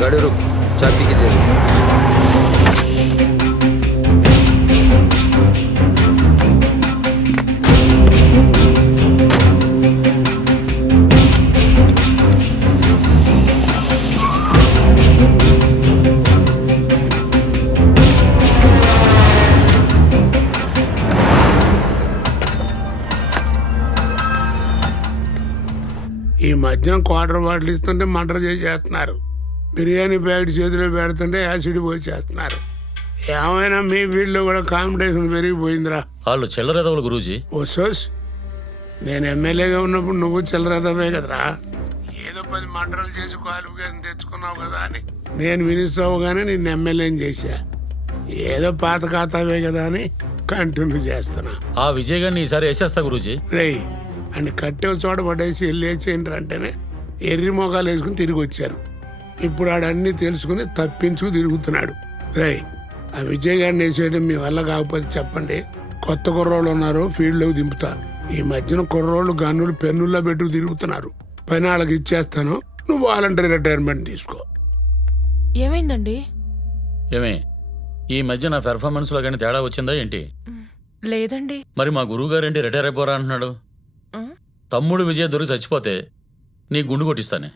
गाड़ी रुक, चाबी की दे। ఈ మధ్యన క్వార్టర్ బాటిల్ ఇస్తుంటే మర్డర్ చేసేస్తున్నారు. బిర్యానీ ప్యాకెట్ చేతిలో పెడుతుంటే యాసిడ్ పోయి చేస్తున్నారు. ఏమైనా మీ ఫీల్డ్లో కూడా కాంపిటీషన్ పెరిగిపోయిందిరా. వాళ్ళు చిల్లరెదవులు గురూజీ. ఓసోస్, నేను ఎమ్మెల్యేగా ఉన్నప్పుడు నువ్వు చిల్లరదవే కదరా. ఏదో 10 మర్డర్లు చేసి క్వాలిఫికేషన్ తెచ్చుకున్నావు కదా అని నేను మినిస్టర్ అవ్వగానే నిన్ను ఎమ్మెల్యేని చేశా. ఏదో పాత ఖాతావే కదా అని కంటిన్యూ చేస్తున్నా. ఆ విజయ్ గారిని ఈసారి వేసేస్తా గురూజీ. రేయ్ అని కట్టే చోట పడేసి వెళ్ళేసేయండి అంటేనే ఎర్రి మొగాలు వేసుకుని తిరిగి వచ్చారు. ఇప్పుడు ఆడన్నీ తెలుసుకుని తప్పించుకు తిరుగుతున్నాడు. రేయ్, ఆ విజయ్ గారిని వేసేయడం మీ వల్ల కాకపోతే చెప్పండి. కొత్త కుర్రోళ్ళు ఉన్నారు, ఫీల్డ్లోకి దింపుతా. ఈ మధ్యన కుర్రోళ్ళు గన్నులు పెన్నుల్లో పెట్టుకు తిరుగుతున్నారు. పని వాళ్ళకి ఇచ్చేస్తాను, నువ్వు వాలంటరీ రిటైర్మెంట్ తీసుకో. ఏమైందండి? ఏమే, ఈ మధ్య నా పెర్ఫార్మెన్స్ లో కానీ తేడా వచ్చిందా ఏంటి? లేదండి. మరి మా గురువు గారు ఏంటి రిటైర్ అయిపోరా అంటున్నాడు? తమ్ముడు విజయ్ దొరికి చచ్చిపోతే నీ గుండు కొట్టిస్తానే.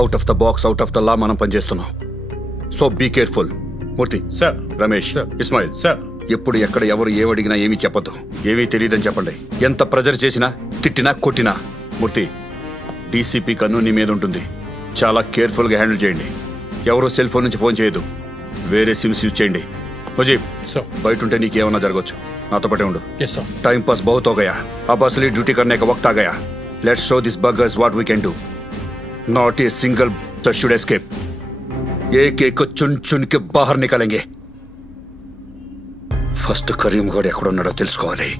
Out of the box, out of the law మనం పనిచేస్తున్నాం. So be careful. Murthy sir, Ramesh sir, Ismail sir, ఎప్పుడు ఎక్కడ ఎవరు ఏమడిగినా ఏమీ చెప్పొద్దు. ఏమీ తెలియదని చెప్పండి. ఎంత ప్రెజర్ చేసినా, తిట్టినా, కొట్టినా. మూర్తి, డీసీపీ కన్ను నీ మీద ఉంటుంది. చాలా కేర్ఫుల్ గా హ్యాండిల్ చేయండి. ఎవరు సెల్ ఫోన్ నుంచి ఫోన్ చేయదు. వేరే సిమ్స్ యూజ్ చేయండి. ముజీబ్, బయట ఉంటే నీకేమన్నా జరగచ్చు. నాతో పాటే ఉండు. टाइम पास बहुत हो गया, अब असली ड्यूटी करने का वक्त आ गया. Let's show this buggers what we can do. Not a single should escape. एक एक को चुन चुन के बाहर निकालेंगे. फर्स्ट करीमगढ़ ఎక్కడున్నాడో తెలుసుకోవాలి.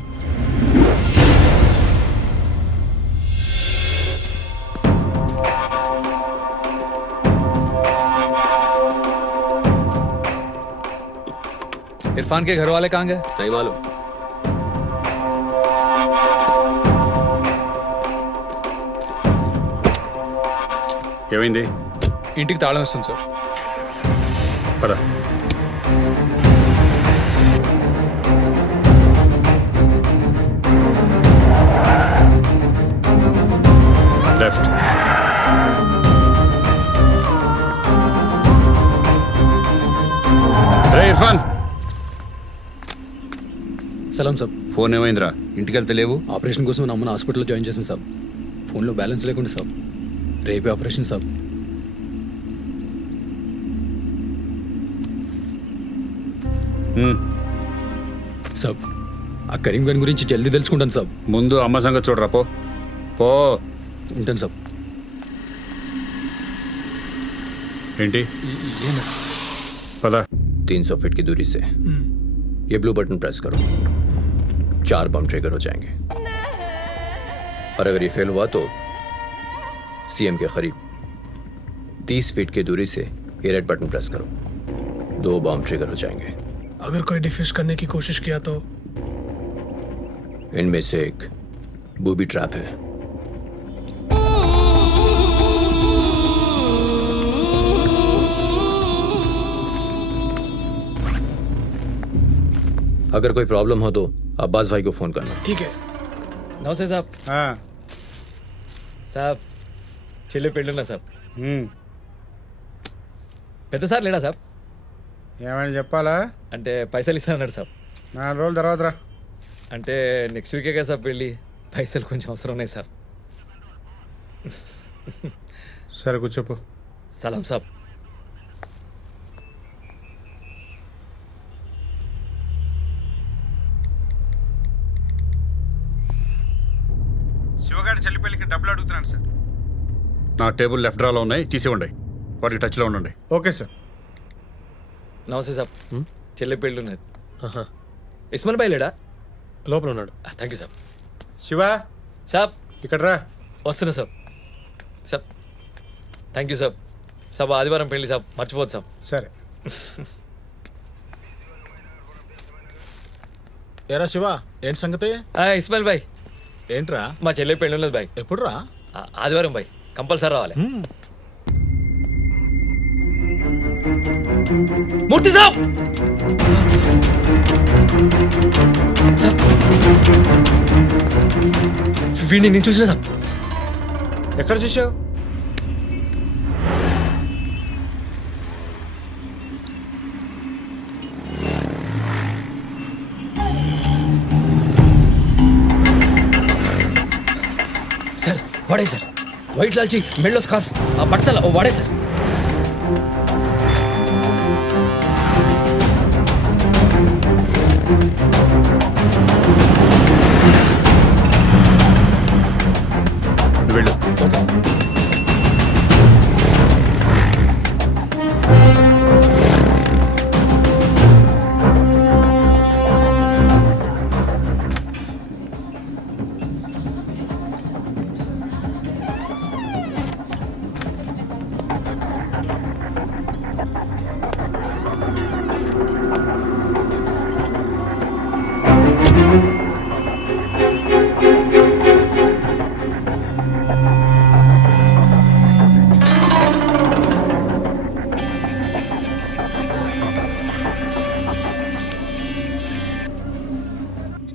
इरफान के घर वाले कहाँ गए? नहीं मालूम. ఏమైంది? ఇంటికి తాళం వస్తుంది సార్. పద. లెఫ్ట్. రే ఇర్ఫాన్, సలాం సాబ్. ఫోన్ ఏమైందిరా? ఇంటికి వెళ్తే లేవు. ఆపరేషన్ కోసం నా అమ్మని హాస్పిటల్లో జాయిన్ చేశాను సాబ్. ఫోన్లో బ్యాలెన్స్ లేకుండా సాబ్. రేపే ఆపరేషన్ సాబ్. సాబ్, ఆ కరీం గారి గురించి జల్దీ తెలుసుకుంటాను సాబ్. ముందు అమ్మ సంగతి చూడరా. పో పో. ఉంటాను సాబ్. ఏంటి? పద. 300 फीट की दूरी से ये ब्लू बटन प्रेस करो. 4 बम ट्रिगर हो जाएंगे और अगर ये फेल हुआ तो सीएम के करीब 30 फीट की दूरी से ये रेड बटन प्रेस करो. 2 बम ट्रिगर हो जाएंगे. अगर कोई डिफ्यूज करने की कोशिश किया तो? इनमें से एक बूबी ट्रैप है. अगर कोई प्रॉब्लम हो तो अब्बास भाई को फोन करना. ठीक है. నమస్తే సాబ్. సాబ్, చెల్లి పెళ్ళున్నా సాబ్. పెద్ద సార్ లేడా సాబ్? ఏమైనా చెప్పాలా? అంటే పైసలు ఇస్తానన్నాడు సాబ్. 4 రోజుల తర్వాత రా. అంటే నెక్స్ట్ వీకే కదా సాబ్ పెళ్ళి. పైసలు కొంచెం అవసరం ఉన్నాయి సాబ్. సరే కూర్చోపు. సలాం సాబ్. శివగాడి చెల్లిపల్లికి డబ్బులు అడుగుతున్నాను సార్. నా టేబుల్ లెఫ్ట్ డ్రాలో ఉన్నాయి, తీసివ్వండి. వాటికి టచ్లో ఉండండి. Okay sir. నమస్తే సాబ్. చెల్లి పెళ్ళి ఉన్నది. ఇస్మాన్ భాయ్ లేడా? లోపల ఉన్నాడు. థ్యాంక్ యూ సాబ్. శివ సాబ్ ఇక్కడ రా. వస్తున్నా సాబ్. సాబ్ థ్యాంక్ యూ సాబ్. సాబ్ ఆదివారం పెళ్ళి సాబ్, మర్చిపోదు సాబ్. సరే. ఏరా శివ, ఏంటి సంగతి? ఇస్మాయిల్ భాయ్, ఏంట్రా? మా చెల్లి పెళ్ళి ఉన్నది భాయ్. ఎప్పుడు రా? ఆదివారం భాయ్. కంపల్సరీ రావాలి మూర్తి సాబ్ వీడిని నేను చూసిన సాబ్ ఎక్కడ చూసావు? సార్ వాడే సార్ వైట్ లాల్చి మెడలో స్కార్ఫ్ ఆ బట్టల వాడే సార్ నువ్వు వెళ్ళు.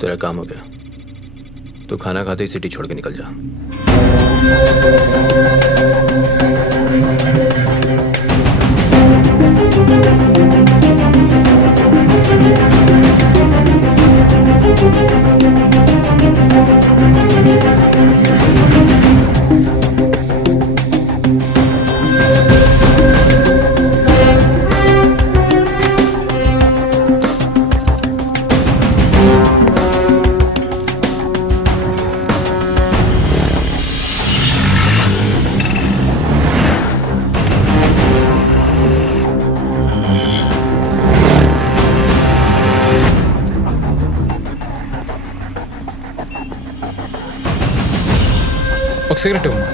तेरा काम हो गया तो खाना खाते ही सिटी छोड़ के निकल जा ఒక సిగరెట్ ఇవ్వమ్మా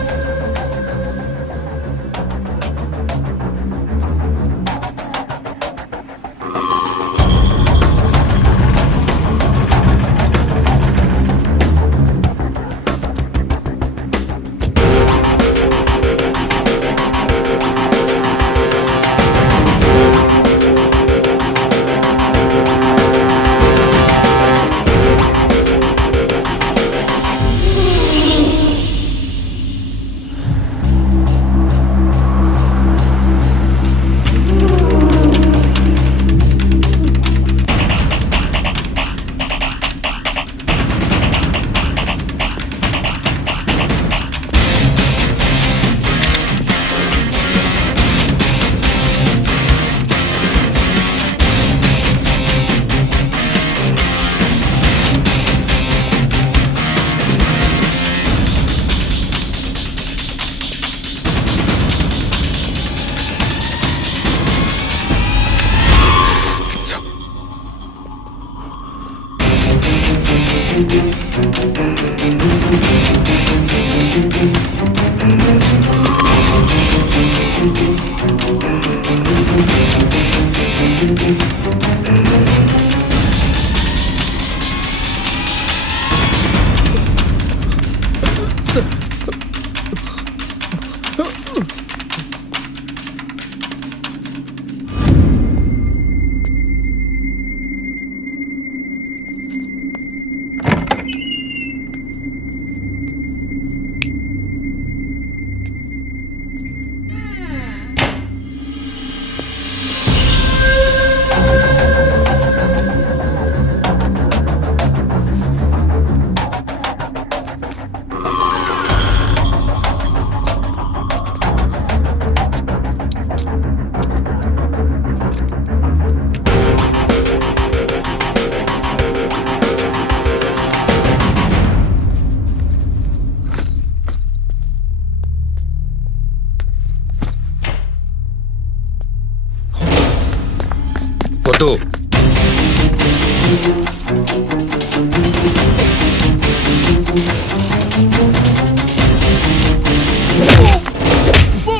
వద్దు.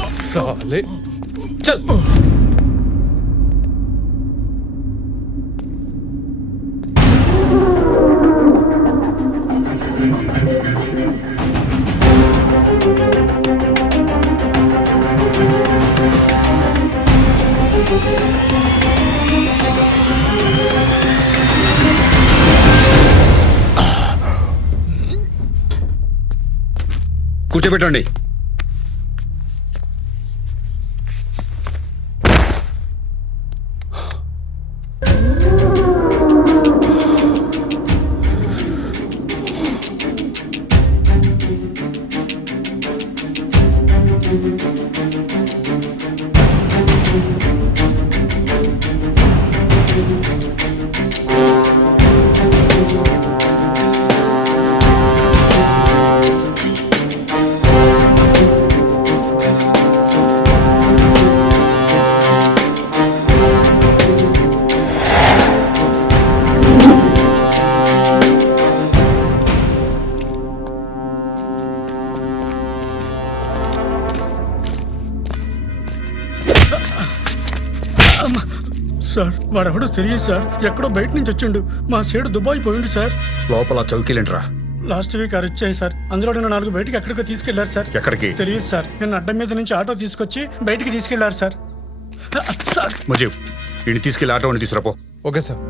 साले चल కూర్చోబెట్టండి. సార్ వాడెవడో తెలియదు సార్, ఎక్కడో బయట నుంచి వచ్చిండు. మా సైడ్ దుబాయ్ పోయిండు సార్. లోపల చౌకీలేంట్రా? లాస్ట్ వీక్ అరెస్ట్ అయ్యాయి సార్. అందులో నేను 4 బయటికి ఎక్కడికో తీసుకెళ్లారు సార్. ఎక్కడికి? తెలియదు సార్. నేను అడ్డం మీద నుంచి ఆటో తీసుకొచ్చి బయటికి తీసుకెళ్లారు సార్. సార్ ముజీబ్, వీడిని తీసుకెళ్లి ఆటోని తీసుకురాపో. Okay sir.